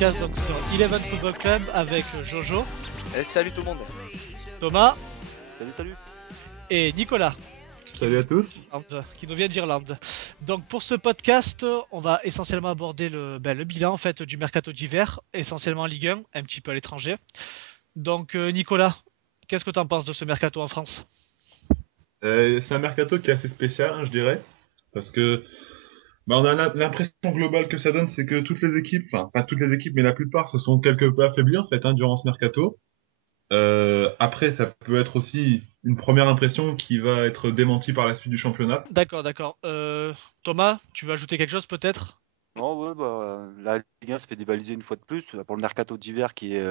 podcast donc, sur Eleven Football Club avec Jojo, Salut tout le monde. Thomas Salut. et Nicolas Salut à tous. qui nous viennent d'Irlande. Donc pour ce podcast, on va essentiellement aborder le bilan en fait du mercato d'hiver, essentiellement en Ligue 1, un petit peu à l'étranger. Donc Nicolas, qu'est-ce que tu en penses de ce mercato en France ? C'est un mercato qui est assez spécial, hein, je dirais, parce que on a l'impression globale que ça donne, c'est que toutes les équipes, enfin pas toutes les équipes, mais la plupart se sont quelque peu affaiblies en fait durant ce mercato. Après, ça peut être aussi une première impression qui va être démentie par la suite du championnat. D'accord. Thomas, tu veux ajouter quelque chose peut-être ? Ouais, la Ligue 1 se fait dévaliser une fois de plus pour le mercato d'hiver qui est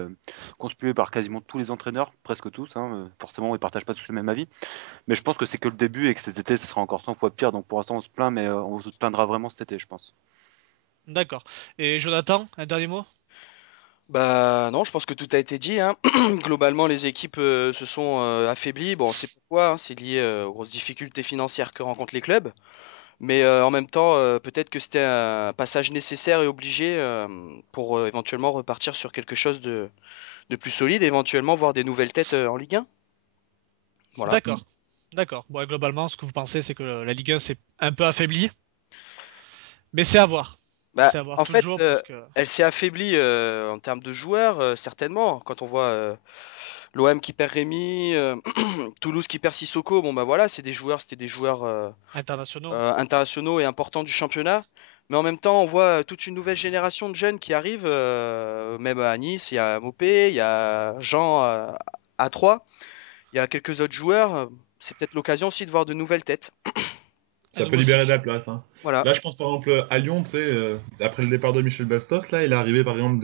conspué par quasiment tous les entraîneurs, presque tous. Forcément, ils partagent pas tous le même avis. Mais je pense que c'est que le début et que cet été, ce sera encore 100 fois pire. Donc pour l'instant, on se plaint, mais on se plaindra vraiment cet été, je pense. D'accord. Et Jonathan, un dernier mot ? Bah non, je pense que tout a été dit, hein. Globalement, les équipes se sont affaiblies. Bon, c'est pourquoi, hein, c'est lié aux grosses difficultés financières que rencontrent les clubs. Mais en même temps, peut-être que c'était un passage nécessaire et obligé pour éventuellement repartir sur quelque chose de plus solide, éventuellement voir des nouvelles têtes en Ligue 1. Voilà. D'accord. Bon, et globalement, ce que vous pensez, c'est que la Ligue 1 s'est un peu affaiblie, mais c'est à voir. Bah, C'est à voir en fait, toujours parce que... elle s'est affaiblie en termes de joueurs, certainement. Quand on voit l'OM qui perd Rémi, Toulouse qui perd Sissoko, bon bah voilà, c'était des joueurs internationaux. internationaux et importants du championnat. Mais en même temps, on voit toute une nouvelle génération de jeunes qui arrivent, même à Nice, il y a Mopé, il y a Jean à 3, il y a quelques autres joueurs. C'est peut-être l'occasion aussi de voir de nouvelles têtes. Ça Un peut nouveau libérer de cycle. la place. Hein. Voilà. Là, je pense par exemple à Lyon, tu sais, après le départ de Michel Bastos, là, il est arrivé par exemple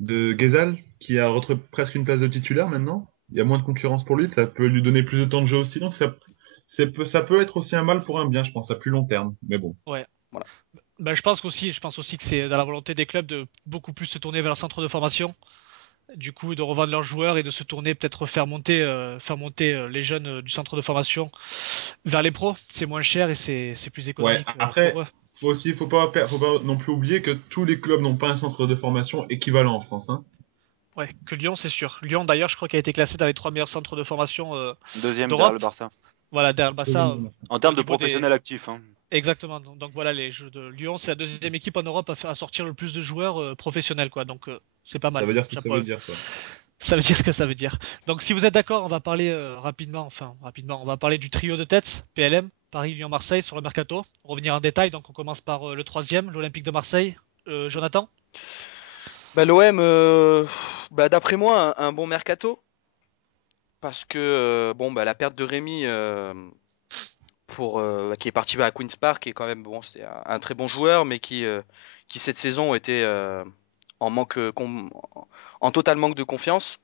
de Guézal, qui a retrouvé presque une place de titulaire maintenant. Il y a moins de concurrence pour lui, ça peut lui donner plus de temps de jeu aussi, donc ça peut être aussi un mal pour un bien, je pense, à plus long terme. Mais bon. Ouais. Voilà. Ben, je pense aussi que c'est dans la volonté des clubs de beaucoup plus se tourner vers le centre de formation, du coup de revendre leurs joueurs et de se tourner peut-être faire monter les jeunes du centre de formation vers les pros. C'est moins cher et c'est plus Ouais, économique après, pour eux. faut pas non plus oublier que tous les clubs n'ont pas un centre de formation équivalent en France. Hein. Ouais, que Lyon, c'est sûr. Lyon, d'ailleurs, je crois qu'il a été classé dans les 3 meilleurs centres de formation Deuxième derrière le d'Europe. Barça. Voilà, derrière le Barça. En termes Au de niveau des... professionnels actifs. Exactement. Donc voilà, les jeux de Lyon, c'est la deuxième équipe en Europe à sortir le plus de joueurs professionnels, quoi. Donc c'est pas Ça mal. veut dire ce que ça Chapeau à veut eux. dire, quoi. Ça veut dire ce que ça veut dire. Donc si vous êtes d'accord, on va parler rapidement, on va parler du trio de tête, PLM, Paris, Lyon, Marseille, sur le mercato. Revenir en détail, donc on commence par le troisième, l'Olympique de Marseille. Jonathan ? Bah, l'OM, d'après moi, un bon mercato. Parce que bon, bah, la perte de Rémi, qui est parti à Queen's Park, est quand même bon, c'est un très bon joueur, mais qui cette saison était en en total manque de confiance.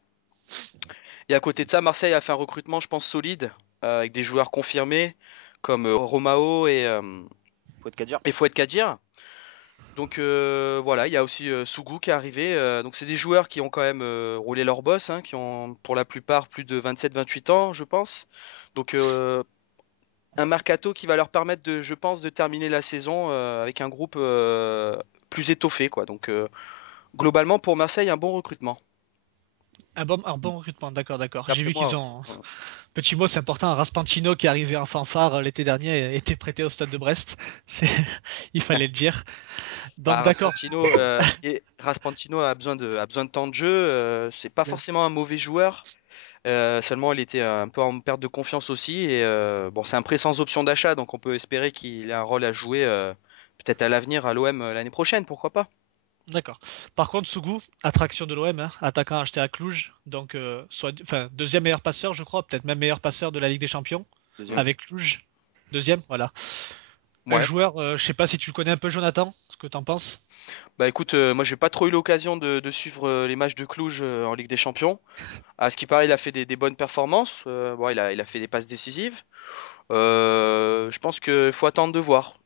Et à côté de ça, Marseille a fait un recrutement, je pense, solide, avec des joueurs confirmés comme Romao et Fouad Kadir. Donc voilà, il y a aussi Sougou qui est arrivé. Donc c'est des joueurs qui ont quand même roulé leur boss, hein, qui ont pour la plupart plus de 27-28 ans, je pense. Donc un mercato qui va leur permettre je pense, de terminer la saison avec un groupe plus étoffé, quoi. Donc globalement pour Marseille, un bon recrutement. Un bon recrutement, d'accord. J'ai D'après vu qu'ils moi, ont... voilà. Petit mot, c'est important, Raspantino qui est arrivé en fanfare l'été dernier a été prêté au stade de Brest. C'est... Il fallait le dire. Donc Bah, d'accord. Raspantino a besoin de temps de jeu. C'est pas forcément un mauvais joueur. Seulement, il était un peu en perte de confiance aussi. Et bon, c'est un prêt sans option d'achat, donc on peut espérer qu'il ait un rôle à jouer peut-être à l'avenir à l'OM l'année prochaine, pourquoi pas. D'accord. Par contre, Sougou, attraction de l'OM, hein, attaquant acheté à Cluj, donc deuxième meilleur passeur, je crois, peut-être même meilleur passeur de la Ligue des Champions, Deuxième. avec Cluj. Deuxième, voilà. Un Ouais. joueur, je sais pas si tu le connais un peu, Jonathan, ce que t'en penses. Bah écoute, moi j'ai pas trop eu l'occasion de suivre les matchs de Cluj en Ligue des Champions. À ce qui paraît, il a fait des bonnes performances. Bon, il a fait des passes décisives. Je pense qu'il faut attendre de voir.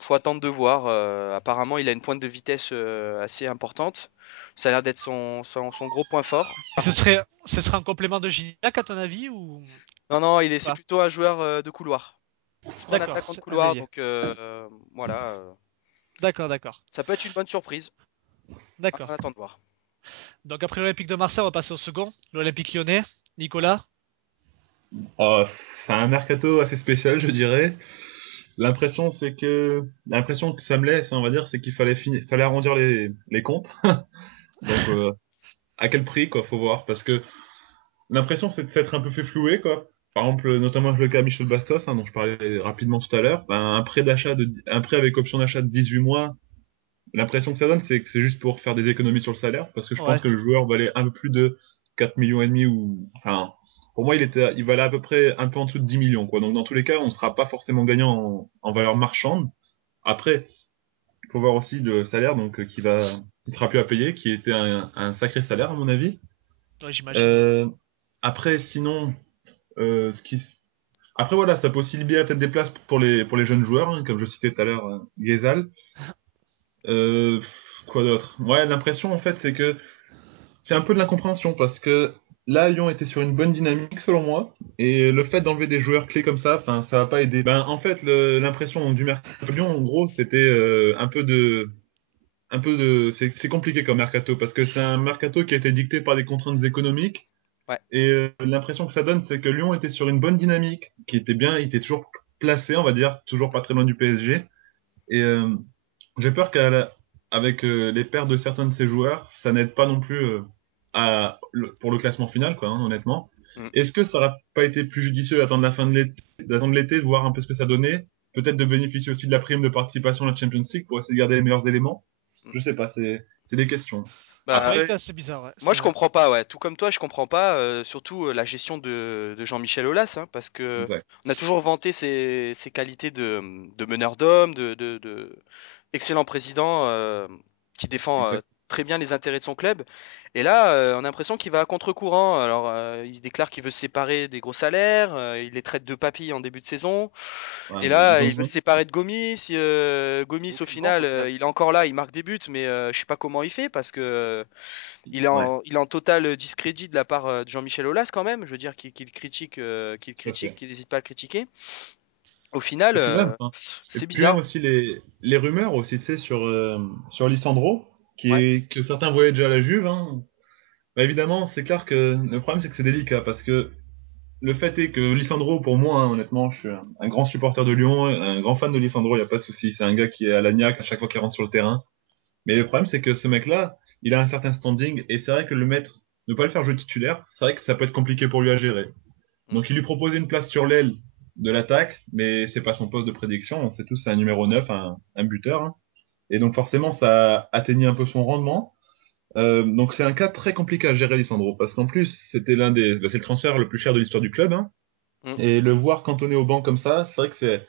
Faut attendre de voir. Apparemment, il a une pointe de vitesse assez importante. Ça a l'air d'être son gros point fort. Et ce serait un complément de Gignac à ton avis ou Non, c'est pas? plutôt un joueur de couloir. Plutôt un D'accord, attaquant de c'est un couloir. ailier. Donc voilà, D'accord. ça peut être une bonne surprise. D'accord. On attend de voir. Donc après l'Olympique de Marseille, on va passer au second, l'Olympique lyonnais. Nicolas? Oh, c'est un mercato assez spécial, je dirais. L'impression que ça me laisse, on va dire, c'est qu'il fallait arrondir les comptes. Donc, à quel prix, quoi, faut voir. Parce que l'impression, c'est de s'être un peu fait flouer, quoi. Par exemple, notamment le cas Michel Bastos, dont je parlais rapidement tout à l'heure. Ben, un prêt avec option d'achat de 18 mois. L'impression que ça donne, c'est que c'est juste pour faire des économies sur le salaire. Parce que je pense Ouais. que le joueur valait un peu plus de 4 millions et demi enfin, pour moi, il valait à peu près un peu en dessous de 10 millions, quoi. Donc, dans tous les cas, on ne sera pas forcément gagnant en valeur marchande. Après, il faut voir aussi le salaire donc qui sera plus à payer, qui était un sacré salaire à mon avis. Ouais, j'imagine. Euh, après, sinon, euh, ce qui, après voilà, ça peut aussi libérer peut-être des places pour les jeunes joueurs, hein, comme je citais tout à l'heure, Ghezzal. Quoi d'autre? Ouais, l'impression en fait, c'est que c'est un peu de l'incompréhension parce que là, Lyon était sur une bonne dynamique selon moi, et le fait d'enlever des joueurs clés comme ça, enfin, ça va pas aider. Ben, en fait, l'impression du mercato de Lyon, en gros, c'était c'est compliqué comme mercato parce que c'est un mercato qui a été dicté par des contraintes économiques Ouais. et l'impression que ça donne c'est que Lyon était sur une bonne dynamique, qui était bien, il était toujours placé, on va dire, toujours pas très loin du PSG et j'ai peur qu'avec les pertes de certains de ces joueurs, ça n'aide pas non plus pour le classement final quoi, hein, honnêtement. Mm. Est-ce que ça aurait pas été plus judicieux d'attendre la fin de l'été, de voir un peu ce que ça donnait, peut-être de bénéficier aussi de la prime de participation à la Champions League pour essayer de garder les meilleurs éléments? Je sais pas, c'est des questions. Bah, C'est vrai que Après, c'est assez bizarre, ouais. moi, je comprends pas, ouais. Tout comme toi, je comprends pas, surtout la gestion de Jean-Michel Aulas, hein, parce que exact. on a toujours vanté ses qualités de meneur d'homme, excellent président qui défend Exact. très bien les intérêts de son club. Et là, on a l'impression qu'il va à contre-courant. Alors, il se déclare qu'il veut se séparer des gros salaires, il les traite de papy en début de saison. Ouais, Et là, il veut se Gonzon, séparer de Gomis. Gomis, au Beaucoup de ventes final, au final. il est encore là, il marque des buts, mais je sais pas comment il fait parce que ouais, il est en total discrédit de la part de Jean-Michel Aulas quand même. Je veux dire tout à fait. qu'il n'hésite pas à le critiquer. Au final, Et puis même, hein. Et c'est puis même bizarre. aussi les rumeurs aussi, tu sais, sur Lisandro, Ouais. que certains voyaient déjà à la Juve, hein. Bah, évidemment, c'est clair que le problème c'est que c'est délicat parce que le fait est que Lisandro, pour moi, hein, honnêtement, je suis un grand supporter de Lyon, un grand fan de Lisandro, il y a pas de souci. C'est un gars qui est à l'agnac à chaque fois qu'il rentre sur le terrain. Mais le problème, c'est que ce mec-là, il a un certain standing, et c'est vrai que ne pas le faire jouer titulaire, c'est vrai que ça peut être compliqué pour lui à gérer. Mm. Donc il lui proposait une place sur l'aile de l'attaque, mais c'est pas son poste de prédiction, on sait tous, c'est un numéro 9, un buteur, hein. Et donc forcément, ça a atteigné un peu son rendement. Donc c'est un cas très compliqué à gérer, Lisandro, parce qu'en plus, c'est le transfert le plus cher de l'histoire du club, hein. Mm. Et le voir cantonné au banc comme ça vrai que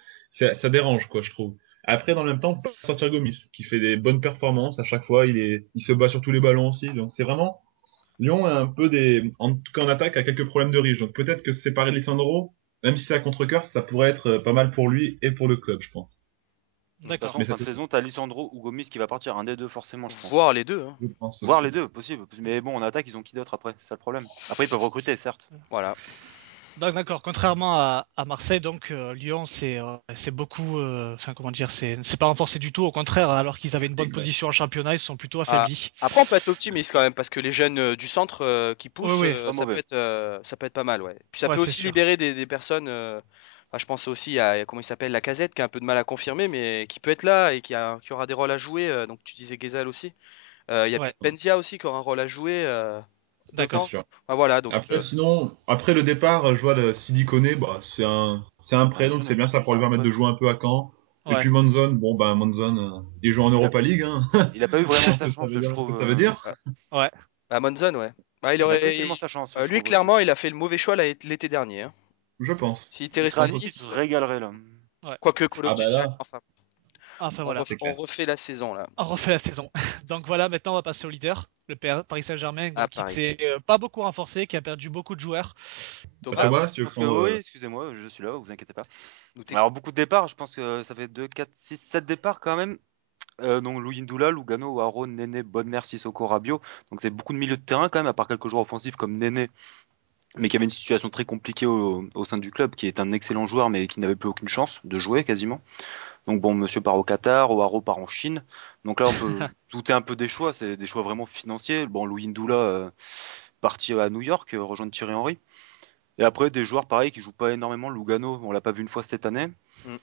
ça dérange, quoi, je trouve. Après, dans le même temps, on peut sortir Gomis, qui fait des bonnes performances à chaque fois. Il se bat sur tous les ballons aussi. Donc c'est vraiment, Lyon a un peu en tout cas en attaque, a quelques problèmes de riche. Donc peut-être que séparer Lisandro, même si c'est à contre-cœur, ça pourrait être pas mal pour lui et pour le club, je pense. De toute façon, D'accord. en Mais ça fin de c'est, saison, t'as Lisandro ou Gomis qui va partir, un des deux forcément, je pense. Voir les deux, hein. je pense Voir aussi. les deux, possible. Mais bon, en attaque, ils ont qui d'autre après? C'est ça le problème. Après, ils peuvent recruter, certes. Voilà. Donc d'accord, contrairement à Marseille, donc Lyon, c'est beaucoup, enfin comment dire, c'est pas renforcé du tout. Au contraire, alors qu'ils avaient une bonne Exact. position en championnat, ils sont plutôt Ah, affaiblis. après, on peut être optimiste quand même parce que les jeunes du centre qui Oui, poussent, oui, Pas mauvais. ça peut être pas mal, ouais. Puis ça ouais, peut c'est aussi sûr. libérer des personnes. Enfin, je pense aussi à comment il s'appelle, Lacazette, qui a un peu de mal à confirmer, mais qui peut être là et qui aura des rôles à jouer. Donc tu disais Ghezal aussi. Il y a Ouais, peut-être Benzia aussi qui aura un rôle à jouer C'est d'accord. dedans. sûr. Enfin, voilà, donc Après, sinon, après le départ, je vois le Sidi Koné, bah, c'est un Un prêt, donc jeune c'est avec bien, du ça futur pourrait lui permettre après. de jouer un peu à Caen. Et Ouais, puis Monzon, bon, bah, Monzon, il joue en Il a, Europa League, hein. il a pas eu Je vraiment pense sa que ça chance, veut je dire ce que trouve. ça veut dire. ouais. ouais, Bah, Monzon, ouais. Bah, Il a pas eu tellement sa chance, je lui, trouve aussi. clairement, il a fait le mauvais choix l'été dernier, hein. Je pense. S'il était Il resté sera à à Nice, il Nice, se régalerait là. ouais. quoique Ah bah l'objectif, là, enfin, Enfin voilà, c'est on clair. refait la saison là. on refait la saison. Donc voilà, maintenant on va passer au leader, le Paris Saint-Germain, À donc qui s'est Paris. pas beaucoup renforcé, qui a perdu beaucoup de joueurs. Bah, Thomas, Ah, Thomas, moi, si je tu veux pense que prendre. oui, excusez-moi, je suis là, vous inquiétez pas. nous Alors, t'écoutons. beaucoup de départs, je pense que ça fait 2, 4, 6, 7 départs quand même. Donc, Louis Ndoula, Lugano, Waro, Néné, Bonne Sissoko, Rabiot. Donc, c'est beaucoup de milieux de terrain quand même, à part quelques joueurs offensifs comme Néné, mais qui avait une situation très compliquée au sein du club, qui est un excellent joueur, mais qui n'avait plus aucune chance de jouer quasiment. Donc bon, monsieur part au Qatar, O'Haro part en Chine. Donc là, on peut douter un peu des choix. C'est des choix vraiment financiers. Bon, Louis Ndoula parti à New York, rejoindre Thierry Henry. Et après, des joueurs pareils qui jouent pas énormément. Lugano, on l'a pas vu une fois cette année. Mm.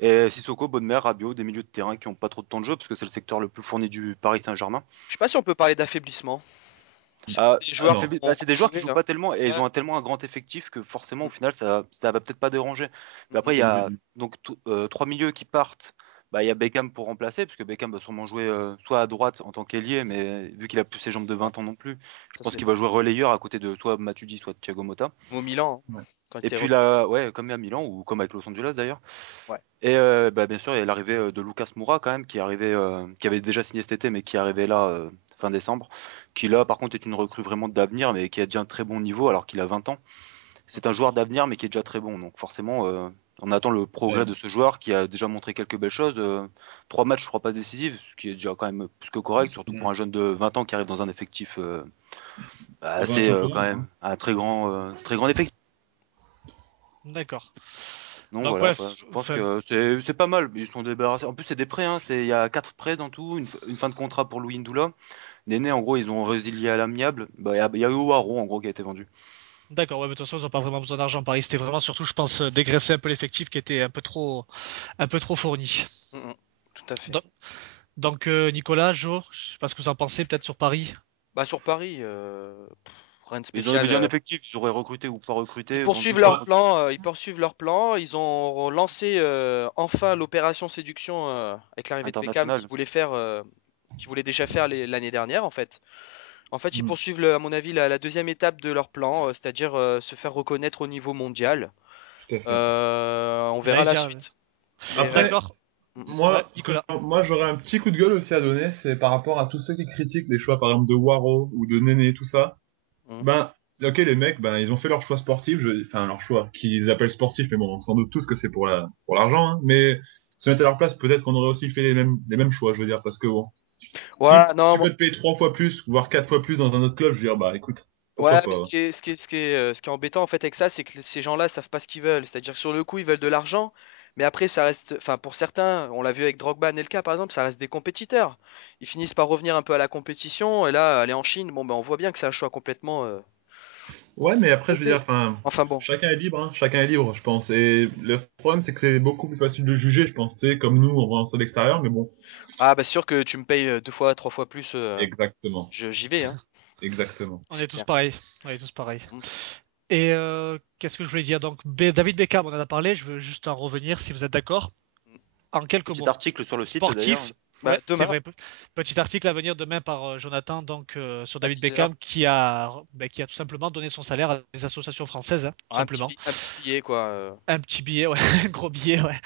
Et Sissoko, Bonnemer, Rabiot, des milieux de terrain qui ont pas trop de temps de jeu parce que c'est le secteur le plus fourni du Paris Saint-Germain. Je sais pas si on peut parler d'affaiblissement. Des Ah, joueurs non. c'est des joueurs qui jouent hein. pas tellement et ils Ouais. ont tellement un grand effectif que forcément au final ça va peut-être pas déranger. Mais après il y Mm, a mm. donc trois milieux qui partent. Bah, il y a Beckham pour remplacer, parce que Beckham va sûrement jouer soit à droite en tant qu'ailier, mais vu qu'il a plus ses jambes de 20 ans non plus, je Ça, pense c'est qu'il va jouer relayeur à côté de soit Matuidi, soit Thiago Motta. au Milan, hein, Ouais. quand il Et était puis revenu. là, ouais, comme à Milan ou comme avec Los Angeles d'ailleurs. Ouais. Et bah, bien sûr, il y a l'arrivée de Lucas Moura quand même, qui est arrivé, qui avait déjà signé cet été, mais qui est arrivé là fin décembre. Qui là, par contre, est une recrue vraiment d'avenir, mais qui a déjà un très bon niveau alors qu'il a 20 ans. C'est un joueur d'avenir, mais qui est déjà très bon. Donc forcément, on attend le progrès Ouais. de ce joueur qui a déjà montré quelques belles choses. 3 matchs, 3 passes décisives, ce qui est déjà quand même plus que correct, surtout pour un jeune de 20 ans qui arrive dans un effectif Dans un assez championnat, quand même, hein. un très grand effectif. D'accord. Donc Donc voilà, ouais, quoi. Je pense enfin, que c'est pas mal. Ils sont débarrassés. En plus, c'est des prêts. Hein. Il y a 4 prêts dans tout, une fin de contrat pour Louis Ndoula. Néné, en gros, ils ont résilié à l'amiable. Bah, il y a eu Ouaro, en gros, qui a été vendu. d'accord, ouais, mais de toute façon, ils n'ont pas vraiment besoin d'argent. Paris, c'était vraiment surtout, je pense, dégraisser un peu l'effectif qui était un peu trop fourni. Tout à fait. Donc, Nicolas, Jo, je sais pas ce que vous en pensez, peut-être sur Paris. Bah, sur Paris, rien de Ils ont spécial. déjà un effectif. Ils auraient recruté ou pas Ils recruté, vendu poursuivent ou pas leur vendu. plan. Ils poursuivent leur plan. Ils ont lancé enfin l'opération séduction avec l'arrivée de Beckham International. qu'ils voulaient déjà faire l'année dernière en fait. En fait, ils Mm. poursuivent, à mon avis, la deuxième étape de leur plan, c'est-à-dire se faire reconnaître au niveau mondial. Tout à fait. On Là, verra la suite. Mais, Après, d'accord. Ouais, moi, Nicolas. moi j'aurais un petit coup de gueule aussi à donner, c'est par rapport à tous ceux qui critiquent les choix, par exemple, de Waro ou de Néné, tout ça. mm, Ben, ok, les mecs, ben, ils ont fait leur choix sportif, enfin, leur choix, qu'ils appellent sportif, mais bon, sans doute tous que c'est pour l'argent, hein. Mais, se mettre à leur place, peut-être qu'on aurait aussi fait les mêmes choix, je veux dire, parce que bon, ouais, si non, tu peux te payer 3 fois plus, voire 4 fois plus dans un autre club, je veux dire, bah, écoute, ouais, pourquoi mais pas. ce qui est embêtant en fait avec ça, c'est que ces gens-là savent pas ce qu'ils veulent. C'est-à-dire que sur le coup, ils veulent de l'argent, mais après, ça reste, enfin, pour certains, on l'a vu avec Drogba, Nelka par exemple, ça reste des compétiteurs. Ils finissent par revenir un peu à la compétition, et là, aller en Chine, bon, ben, on voit bien que c'est un choix complètement Ouais, mais après, je veux dire, trompé. enfin, Enfin bon. chacun est libre, hein, chacun est libre, je pense. Et le problème, c'est que c'est beaucoup plus facile de juger, je pense, tu sais, comme nous, on voit ça de l'extérieur, mais bon. Ah, bah, c'est sûr que tu me payes 2 fois, 3 fois plus, Exactement, j'y vais, hein, exactement. On c'est est tous clair. pareils. On est tous pareils. Mm. Et qu'est-ce que je voulais dire? Donc, David Beckham, on en a parlé. Je veux juste en revenir, si vous êtes d'accord. En quelques Petit mots. article sur le site d'ailleurs. Sportif. Bah, Ouais, c'est demain. vrai. Petit article à venir demain par Jonathan, donc sur À David 10 h. Beckham, qui a tout simplement donné son salaire à des associations françaises, hein, tout simplement. Un petit billet, quoi. Un petit billet, ouais, un gros billet, ouais.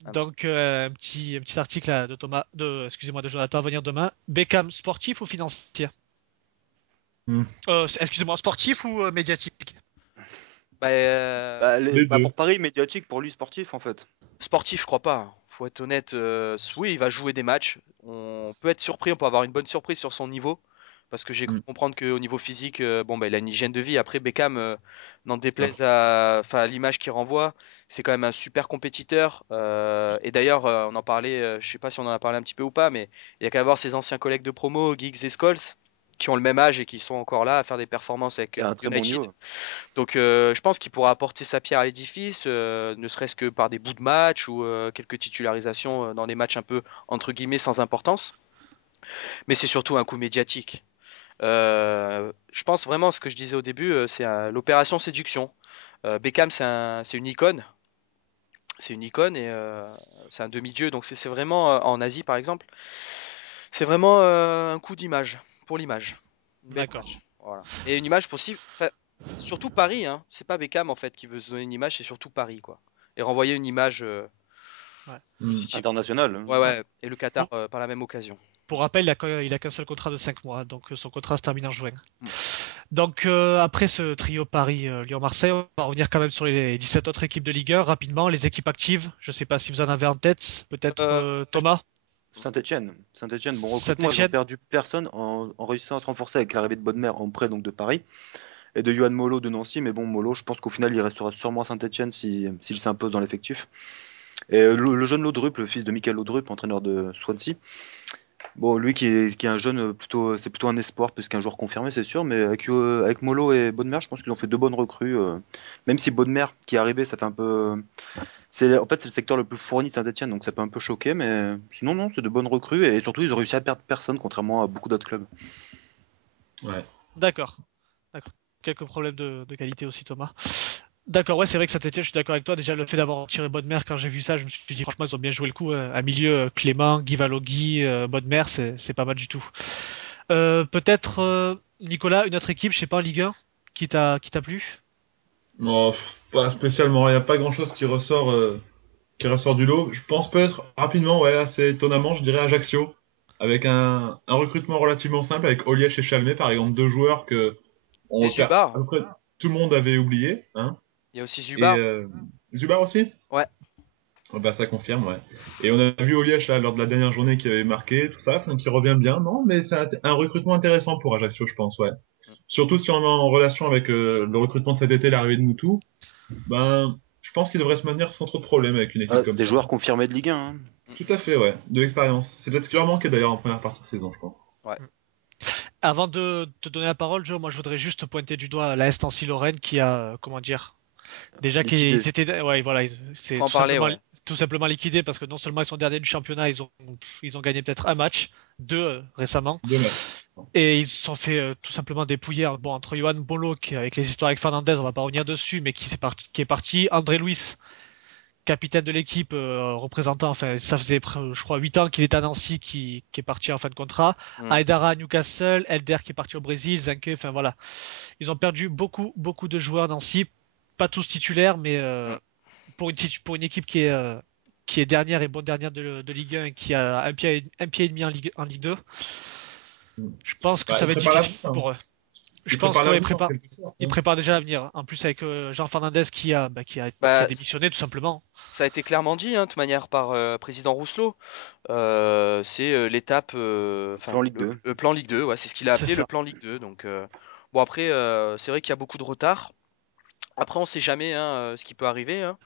Voilà. Donc un petit article là, de Thomas, excusez-moi, de Jonathan à venir demain. Beckham, sportif ou financier? Hmm. Excusez-moi, sportif ou médiatique? Bah, Les Bah, deux. pour Paris, médiatique, pour lui, sportif en fait. sportif, je crois pas, hein. Faut être honnête. Oui, il va jouer des matchs. On peut être surpris, on peut avoir une bonne surprise sur son niveau. Parce que j'ai cru Hmm. comprendre qu'au niveau physique, bon, bah, il a une hygiène de vie. Après, Beckham, n'en Ça. déplaise enfin, à l'image qu'il renvoie, c'est quand même un super compétiteur. Et d'ailleurs, on en parlait, je sais pas si on en a parlé un petit peu ou pas, mais il y a qu'à voir ses anciens collègues de promo, Giggs et Scholes, qui ont le même âge et qui sont encore là à faire des performances avec Il a un très bon United. niveau. Donc je pense qu'il pourra apporter sa pierre à l'édifice, ne serait-ce que par des bouts de match ou quelques titularisations dans des matchs un peu entre guillemets sans importance. Mais c'est surtout un coup médiatique. Je pense vraiment ce que je disais au début, c'est l'opération séduction. Beckham, c'est une icône. C'est une icône et c'est un demi-dieu. Donc c'est vraiment en Asie par exemple, c'est vraiment un coup d'image pour l'image. Une belle D'accord. image. Voilà. Et une image possible. Enfin, surtout Paris, hein. C'est pas Beckham en fait qui veut se donner une image, c'est surtout Paris quoi. Et renvoyer une image Ouais. Hmm. positive. International. Hein. Ouais Ouais. ouais. Et le Qatar par la même occasion. Pour rappel, il a qu'un seul contrat de 5 mois, donc son contrat se termine en juin. Mm. Donc après ce trio Paris, Lyon, Marseille, on va revenir quand même sur les 17 autres équipes de Ligue 1 rapidement, les équipes actives. Je sais pas si vous en avez en tête, peut-être Euh, Thomas, Saint-Etienne. Saint-Etienne, bon recrutement, ils ont Saint-Étienne. perdu personne en réussissant à se renforcer avec l'arrivée de Bodmer en prêt donc de Paris et de Yohan Molo de Nancy. Mais bon, Molo, je pense qu'au final, il restera sûrement à Saint-Etienne s'il s'impose dans l'effectif. Et le jeune Laudrup, le fils de Michael Laudrup, entraîneur de Swansea, bon, lui qui est un jeune, c'est plutôt un espoir plus qu'un joueur confirmé, c'est sûr, mais avec Molo et Bodmer, je pense qu'ils ont fait deux bonnes recrues. Même si Bodmer qui est arrivé, ça fait un peu. En fait, c'est le secteur le plus fourni de Saint-Etienne, donc ça peut un peu choquer, mais sinon, non, c'est de bonnes recrues, et surtout, ils ont réussi à perdre personne, contrairement à beaucoup d'autres clubs. Ouais. D'accord. D'accord. Quelques problèmes de qualité aussi, Thomas. D'accord, ouais, c'est vrai que cet été, je suis d'accord avec toi. Déjà, le fait d'avoir tiré Bodmer, quand j'ai vu ça, je me suis dit, franchement, ils ont bien joué le coup. À milieu, Clément, Guy Valogui, Bodmer, c'est pas mal du tout. Peut-être, Nicolas, une autre équipe, je sais pas, en Ligue 1, qui t'a plu? Non, pas spécialement. Il n'y a pas grand-chose qui ressort du lot. Je pense peut-être rapidement, ouais, assez étonnamment, je dirais Ajaccio, avec un recrutement relativement simple, avec Olièche et Chalmé, par exemple, deux joueurs Et à Zubar. peu près tout le monde avait oublié, hein. Il y a aussi Et Zubar. Zubar aussi? Ouais. Ah bah ça confirme, ouais. Et on a vu Olièche là, lors de la dernière journée qui avait marqué, tout ça, enfin, qui revient bien, non, mais c'est un recrutement intéressant pour Ajaccio, je pense, ouais. Surtout si on met en relation avec le recrutement de cet été, l'arrivée de Moutou, ben, je pense qu'il devrait se maintenir sans trop de problèmes avec une équipe comme Des ça. joueurs confirmés de Ligue 1. Hein. Tout à fait, ouais, de l'expérience. C'est peut-être ce qui leur manquait d'ailleurs en première partie de saison, je pense. Ouais. Avant de te donner la parole, Joe, moi, je voudrais juste pointer du doigt la Stancy-Lorraine qui a, comment dire, déjà Liquidé. qu'ils étaient, ouais, voilà, c'est Faut en parler, ouais. tout simplement liquidé parce que non seulement ils sont derniers du championnat, ils ont gagné peut-être un match, deux récemment, Deux matchs. et ils se sont fait tout simplement dépouiller. Bon, entre Johan Bolo, avec les histoires avec Fernandez, on va pas revenir dessus, mais qui est parti, André Luis, capitaine de l'équipe, représentant, enfin, ça faisait, je crois, 8 ans qu'il est à Nancy, qui est parti en fin de contrat. Mm. Aidara à Newcastle, Elder qui est parti au Brésil, Zenke, enfin voilà. Ils ont perdu beaucoup, beaucoup de joueurs Nancy, pas tous titulaires, mais Mm. pour une équipe qui est dernière et bonne dernière de Ligue 1 et qui a un pied et demi en Ligue 2, je pense que Bah, ça il va être prépare difficile l'avenir, hein. pour eux. Je Il pense prépare qu'ils l'avenir en quelque sorte, hein. préparent déjà l'avenir. En plus, avec Jean Fernandez qui a Bah, démissionné tout simplement. ça a été clairement dit, hein, de toute manière, par président Rousselot. C'est l'étape, enfin, Plan Ligue 2. le plan Ligue 2, ouais, c'est ce qu'il a C'est appelé le ça. plan Ligue 2. Donc, bon, après, c'est vrai qu'il y a beaucoup de retard. Après, on sait jamais hein, ce qui peut arriver, hein.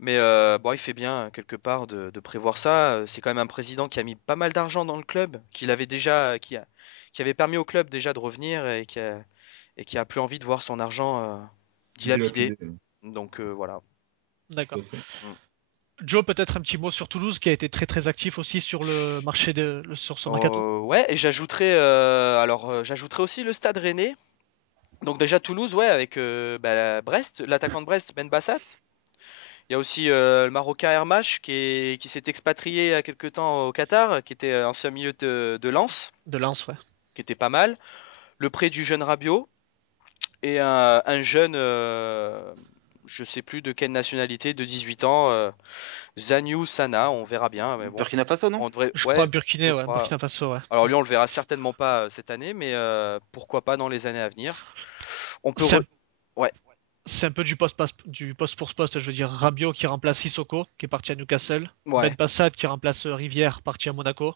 Mais bon, il fait bien, quelque part, de prévoir ça. C'est quand même un président qui a mis pas mal d'argent dans le club, qui avait permis au club déjà de revenir et qui a plus envie de voir son argent dilapidé. Dilapidé, Donc, voilà. tout D'accord. à fait. Mm. Joe, peut-être un petit mot sur Toulouse qui a été très très actif aussi sur le marché sur son mercato. Ouais, et j'ajouterais aussi le Stade Rennais. Donc déjà Toulouse, ouais, avec Brest, l'attaquant de Brest, Ben Bassat. Il y a aussi le Marocain Hermach qui s'est expatrié il y a quelque temps au Qatar, qui était ancien milieu de Lens, De Lens, ouais. qui était pas mal. Le prêt du jeune Rabiot et un jeune, je sais plus de quelle nationalité, de 18 ans, Zaniou Sana, on verra bien. Mais bon, Burkina Faso, non? on devrait, Je crois ouais, je Burkinais, ouais. crois. Burkina Faso, ouais. Alors lui, on le verra certainement pas cette année, mais pourquoi pas dans les années à venir. On peut, C'est un, ouais, c'est un peu du poste pour poste, je veux dire. Rabiot qui remplace Sissoko, qui est parti à Newcastle. Ben ouais. Bassat qui remplace Rivière, parti à Monaco.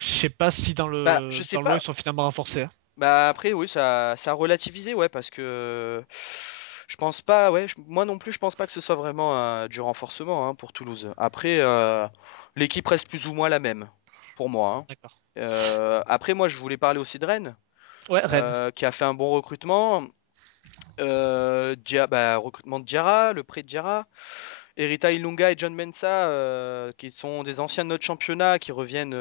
Je sais pas si dans Bah, je le sais dans le lot pas. ils sont finalement renforcés. Hein. Bah après, oui, ça a relativisé, ouais, parce que je pense pas, ouais, moi non plus, je pense pas que ce soit vraiment du renforcement hein, pour Toulouse. Après, l'équipe reste plus ou moins la même pour moi. Hein. D'accord. Après, moi, je voulais parler aussi de Rennes, Ouais, Rennes. qui a fait un bon recrutement. Recrutement de Diarra, le prêt de Diarra. Erita Ilunga et John Mensah, qui sont des anciens de notre championnat, qui reviennent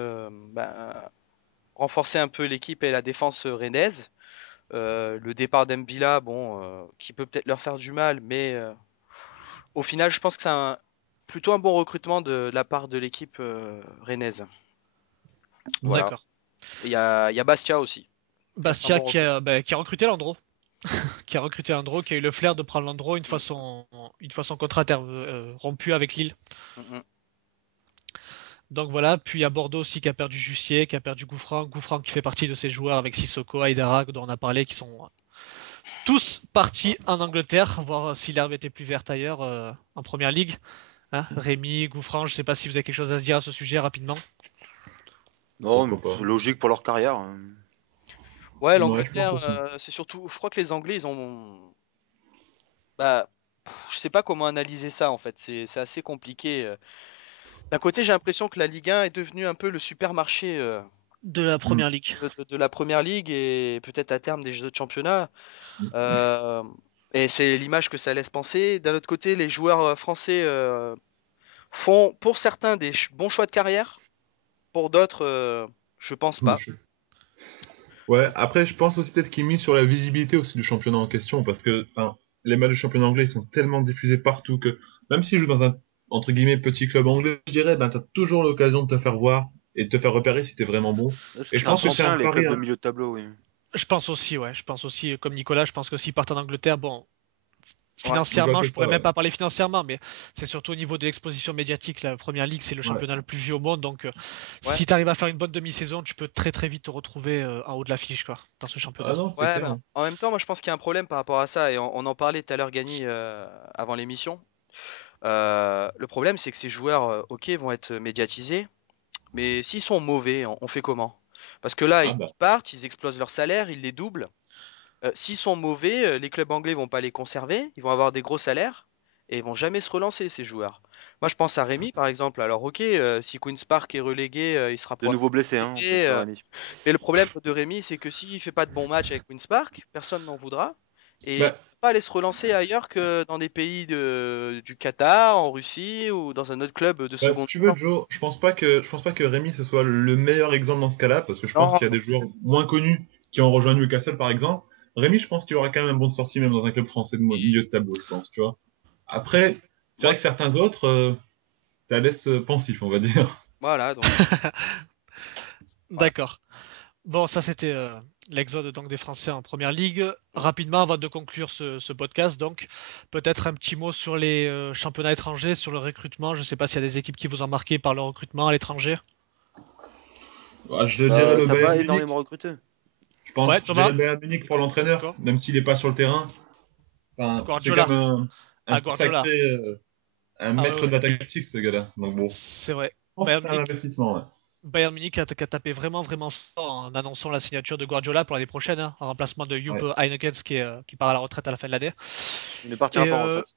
renforcer un peu l'équipe et la défense rennaise. Le départ d'Embila, bon, qui peut peut-être leur faire du mal, mais au final, je pense que c'est plutôt un bon recrutement de la part de l'équipe rennaise. Voilà. D'accord. Et il y a Bastia aussi. Peut-être un Bastia bon recrutement. qui a recruté Landreau. Qui a recruté Landreau, qui a eu le flair de prendre Landreau une fois son contrat rompu avec Lille. Mm, mm. Donc voilà, puis à Bordeaux aussi qui a perdu Jussier, qui a perdu Gouffran. Gouffran qui fait partie de ces joueurs avec Sissoko, Aïdara dont on a parlé, qui sont tous partis en Angleterre, voir si l'herbe était plus verte ailleurs en première ligue. Hein, Rémi, Gouffran, je sais pas si vous avez quelque chose à se dire à ce sujet rapidement. Non, mais Pourquoi c'est pas. logique pour leur carrière. Hein. Ouais, Ouais, je pense l'Angleterre, aussi. c'est surtout, je crois que les Anglais, ils ont, bah, je sais pas comment analyser ça en fait. C'est assez compliqué. D'un côté, j'ai l'impression que la Ligue 1 est devenue un peu le supermarché De la première ligue. de la première ligue et peut-être à terme des autres championnats. Mm. Euh, et c'est l'image que ça laisse penser. D'un autre côté, les joueurs français font pour certains des bons choix de carrière, pour d'autres, je pense pas. Ouais, après, je pense aussi peut-être qu'ils misent sur la visibilité aussi du championnat en question, parce que enfin, les matchs de championnat anglais ils sont tellement diffusés partout que même s'ils jouent dans un entre guillemets petit club anglais, je dirais, ben t'as toujours l'occasion de te faire voir et de te faire repérer si t'es vraiment bon. Parce Et que je ça pense que apprend c'est bien un les pari, clubs de hein. milieu de tableau, oui. Je pense aussi, ouais. Je pense aussi, comme Nicolas, je pense que s'ils partent en Angleterre, bon, Ouais. On joue à financièrement, peu je pourrais ça, même ouais. pas parler financièrement, mais c'est surtout au niveau de l'exposition médiatique. La première ligue, c'est le Ouais. championnat le plus vieux au monde, donc Ouais. si tu arrives à faire une bonne demi-saison, tu peux très très vite te retrouver en haut de l'affiche, quoi, dans ce Ah championnat. non, c'est Ouais, mais clair. en même temps, moi je pense qu'il y a un problème par rapport à ça, et on en parlait tout à l'heure, Gany, avant l'émission. Le problème, c'est que ces joueurs, ok, vont être médiatisés, mais s'ils sont mauvais, on fait comment? Parce que là, Ah ils bah. partent, ils explosent leur salaire, ils les doublent. S'ils sont mauvais, les clubs anglais vont pas les conserver, ils vont avoir des gros salaires, et ils vont jamais se relancer, ces joueurs. Moi, je pense à Rémi, par exemple. Alors, ok, si Queen's Park est relégué, il sera De nouveau probablement blessé, hein, en plus, relégué, Rémi. mais le problème de Rémi, c'est que s'il fait pas de bons matchs avec Queen's Park, personne n'en voudra. Et il Bah, peut pas aller se relancer ailleurs que dans des pays du Qatar, en Russie ou dans un autre club de bah, si seconde tu veux, zone. Joe, je pense pas que Rémi ce soit le meilleur exemple dans ce cas-là, parce que je pense Non, qu'il y a des joueurs moins connus qui ont rejoint Newcastle, par exemple. Rémi, je pense qu'il aura quand même un bon de sortie, même dans un club français de milieu de tableau, je pense, tu vois. Après, c'est vrai moi, que certains autres, ça laisse pensif, on va dire. voilà, donc voilà. D'accord. Bon, ça c'était l'exode donc des Français en première ligue. Rapidement, avant de conclure ce podcast, donc peut-être un petit mot sur les championnats étrangers, sur le recrutement. Je ne sais pas s'il y a des équipes qui vous ont marqué par le recrutement à l'étranger. Bah, je dirais le Ça n'a Bayern pas Munich. énormément recruté. Ouais, Je dirais Thomas, le Bayern Munich pour l'entraîneur, d'accord. même s'il n'est pas sur le terrain. Enfin, c'est quand Guardiola. même Ah, un Guardiola. sacré, un Ah ouais, maître de ouais. la tactique, ce gars-là. Donc bon, je C'est vrai. pense que c'est un investissement, ouais. Bayern Munich a tapé vraiment vraiment fort en annonçant la signature de Guardiola pour l'année prochaine, hein, en remplacement de Jupp Ouais. Heynckes qui part à la retraite à la fin de l'année. Il ne partira Et pas en retraite.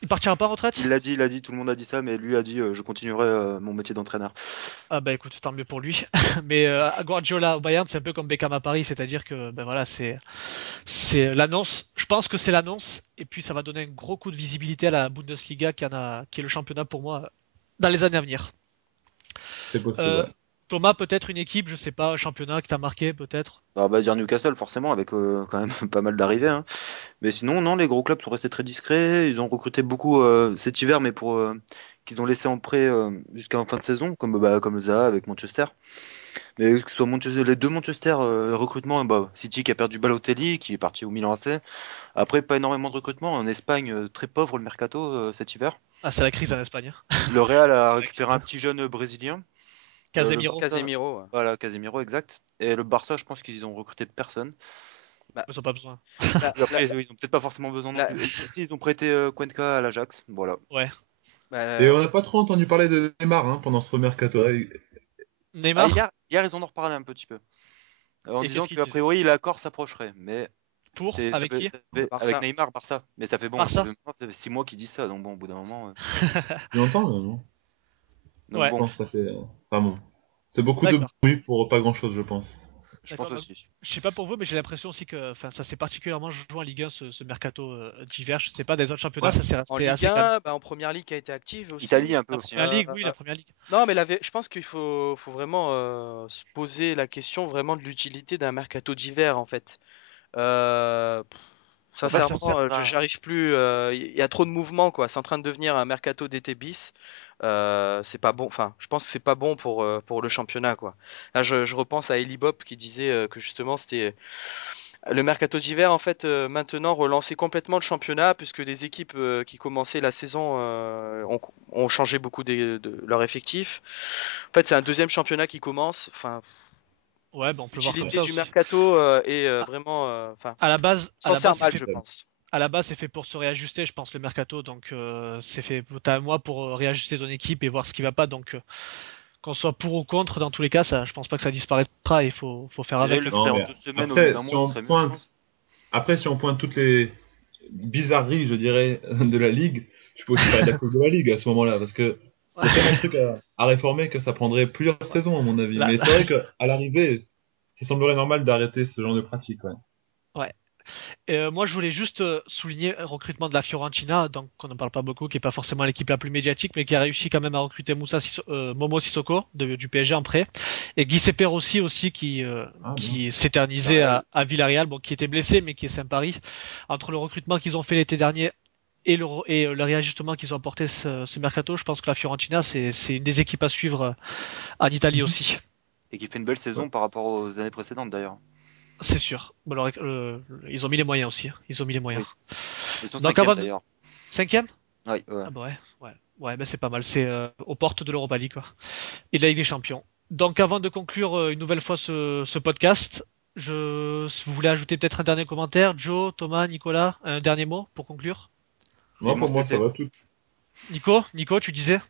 il partira pas en retraite? Il a dit, tout le monde a dit ça, mais lui a dit je continuerai mon métier d'entraîneur. Ah bah écoute, tant mieux pour lui. Mais Guardiola au Bayern, c'est un peu comme Beckham à Paris, c'est-à-dire que ben voilà, c'est l'annonce. Je pense que c'est l'annonce, et puis ça va donner un gros coup de visibilité à la Bundesliga qui est le championnat pour moi dans les années à venir. C'est possible, Euh, ouais. Thomas, peut-être une équipe, je sais pas, un championnat qui t'a marqué, peut-être. On va dire Newcastle, forcément, avec quand même pas mal d'arrivées, hein. Mais sinon, non, les gros clubs sont restés très discrets. Ils ont recruté beaucoup cet hiver, mais pour qu'ils ont laissé en prêt jusqu'à la fin de saison, comme le Zaha avec Manchester. Mais que ce soit les deux Manchester recrutements, bah, City qui a perdu Balotelli, qui est parti au Milan AC. Après, pas énormément de recrutement. En Espagne, très pauvre le mercato cet hiver. Ah, c'est la crise en Espagne, hein. Le Real a C'est la récupéré un crise. petit jeune brésilien. Le Casemiro, Barça, Casemiro. Ouais. voilà, Casemiro, exact. Et le Barça, je pense qu'ils ont recruté personne. Bah, ils ont pas besoin. la- Et la- après, ils ont peut-être pas forcément besoin non la- plus. Et si, ils ont prêté Cuenca à l'Ajax. Voilà. Ouais. Et bah, on n'a pas trop entendu parler de Neymar hein, pendant ce mercato. Ah, Neymar, hier, ils en ont reparlé un petit peu. En et qu'est-ce disant qu'ils qu'a disent? priori, l'accord s'approcherait. Mais Pour? Avec qui? avec Barça. Neymar, Barça. Mais Barça? ça fait 6 mois qu'ils disent ça. Donc bon, au bout d'un moment. Tu entends, non? Donc Ouais, Je bon, pense que ça fait. Enfin bon. C'est beaucoup de d'accord. bruit pour pas grand-chose, je pense. je D'accord. pense Bah, aussi. je sais pas pour vous, mais j'ai l'impression aussi que enfin, ça s'est particulièrement joué en Ligue 1 ce mercato d'hiver. Je sais pas, des autres championnats, Ouais. ça s'est En resté Ligue assez calme. 1, en Première Ligue qui a été active aussi. Italie un peu La aussi, hein. première Euh, ligue, oui, la première ligue. non, mais je pense qu'il faut vraiment se poser la question vraiment de l'utilité d'un mercato d'hiver en fait. Euh, En fait, ça Sincèrement, sert à. j'arrive plus. Il y a trop de mouvements quoi. C'est en train de devenir un mercato d'été bis. C'est pas bon. Enfin, je pense que c'est pas bon pour le championnat quoi. Là, je repense à Eli Bob qui disait que justement c'était le mercato d'hiver en fait maintenant relançait complètement le championnat puisque les équipes qui commençaient la saison ont changé beaucoup de leur effectif. En fait, c'est un deuxième championnat qui commence. Enfin, Ouais, bah, on peut voir comme l'utilité ça du aussi. mercato est À, vraiment, enfin, à s'en la sert base, mal, je pense. c'est fait pour se réajuster, je pense, le mercato. Donc, c'est fait, t'as un mois pour réajuster ton équipe et voir ce qui va pas. Donc, qu'on soit pour ou contre, dans tous les cas, ça, je pense pas que ça disparaîtra. Il faut faire Déjà, ils avec. le Non, feraient en mais 2 semaines au lieu après, d'un si mois, ce on serait mieux, je pointe, pense. après, si on pointe bizarreries, je dirais, de la Ligue, tu peux aussi parler de la Coupe de la Ligue à ce moment-là, parce que il y a tellement de trucs à réformer que ça prendrait plusieurs saisons, à mon avis. Là, Mais c'est vrai qu'à l'arrivée, ça semblerait normal d'arrêter ce genre de pratique. Ouais. ouais. Moi, je voulais juste souligner le recrutement de la Fiorentina, donc on n'en parle pas beaucoup, qui n'est pas forcément l'équipe la plus médiatique, mais qui a réussi quand même à recruter Momo Sissoko du PSG en prêt, et Giuseppe Rossi aussi qui s'éternisait à Villarreal, bon, qui était blessé, mais qui est Saint-Paris. Entre le recrutement qu'ils ont fait l'été dernier et le réajustement qu'ils ont apporté ce mercato, je pense que la Fiorentina, c'est une des équipes à suivre en Italie aussi. Et qui fait une belle saison par rapport aux années précédentes d'ailleurs. C'est sûr. Bon, alors, ils ont mis les moyens aussi. Ils ont mis les moyens. Oui. Ils sont Donc, cinquième d'ailleurs. Cinquième? Oui, ouais. Ah bah ouais, bah c'est pas mal. C'est aux portes de l'Europa League, quoi. Et de la Ligue des Champions. Donc, avant de conclure une nouvelle fois ce podcast, si vous voulez ajouter peut-être un dernier commentaire, Joe, Thomas, Nicolas, un dernier mot pour conclure? Moi, pour moi, ça va tout. Nico, tu disais?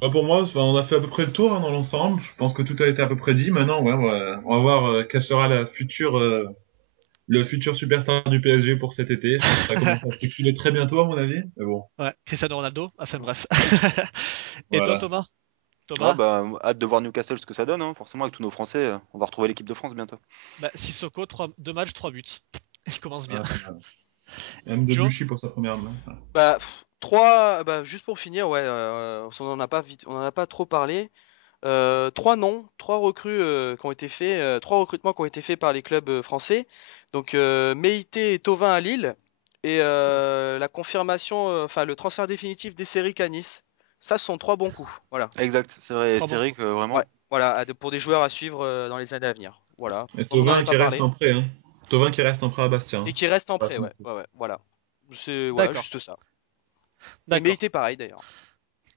Bah, pour moi, on a fait à peu près le tour dans l'ensemble. Je pense que tout a été à peu près dit. Maintenant, ouais, on va voir quelle sera le futur superstar du PSG pour cet été. Je pense que ça commence à spéculer très bientôt, à mon avis. Mais bon, Ouais, Cristiano Ronaldo. Enfin bref. Et toi, voilà. Thomas? Ah Thomas? bah, hâte de voir Newcastle ce que ça donne, hein. Forcément avec tous nos Français, on va retrouver l'équipe de France bientôt. Bah, Sissoko, 2 matchs, 3 buts. Il commence bien. Même Joe? Debuchy pour sa première main. Bah, juste pour finir, ouais, on en a pas trop parlé. Trois noms, trois recrues qui ont été faits, trois recrutements qui ont été faits par les clubs français. Donc Meïté et Thauvin à Lille et la confirmation, enfin le transfert définitif d'Esseric à Nice. Ça, ce sont trois bons coups. Voilà. Exact, c'est vrai, Trois c'est bons vrai coups. que vraiment. Ouais, voilà, pour des joueurs à suivre dans les années à venir. Voilà. Et On n'en Thauvin avait qui pas reste parlé. en prêt, hein. Thauvin qui reste en prêt à Bastia. Et qui reste en Pas prêt, ouais. Ouais, voilà. C'est voilà, D'accord. juste ça. Et D'accord. Meïté pareil d'ailleurs.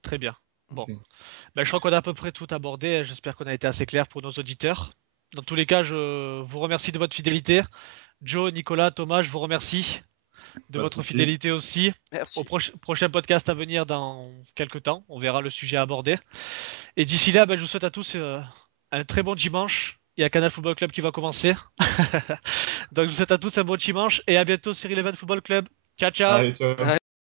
Très bien. Bon. Ok. Ben, je crois qu'on a à peu près tout abordé. J'espère qu'on a été assez clair pour nos auditeurs. Dans tous les cas, je vous remercie de votre fidélité. Joe, Nicolas, Thomas, je vous remercie de Pas de votre souci. fidélité aussi. Merci. Au prochain podcast à venir dans quelques temps, on verra le sujet abordé. Et d'ici là, ben, je vous souhaite à tous un très bon dimanche. Il y a Canal Football Club qui va commencer. Donc je vous souhaite à tous un bon dimanche et à bientôt sur Eleven Football Club. Ciao, ciao! Allez, ciao.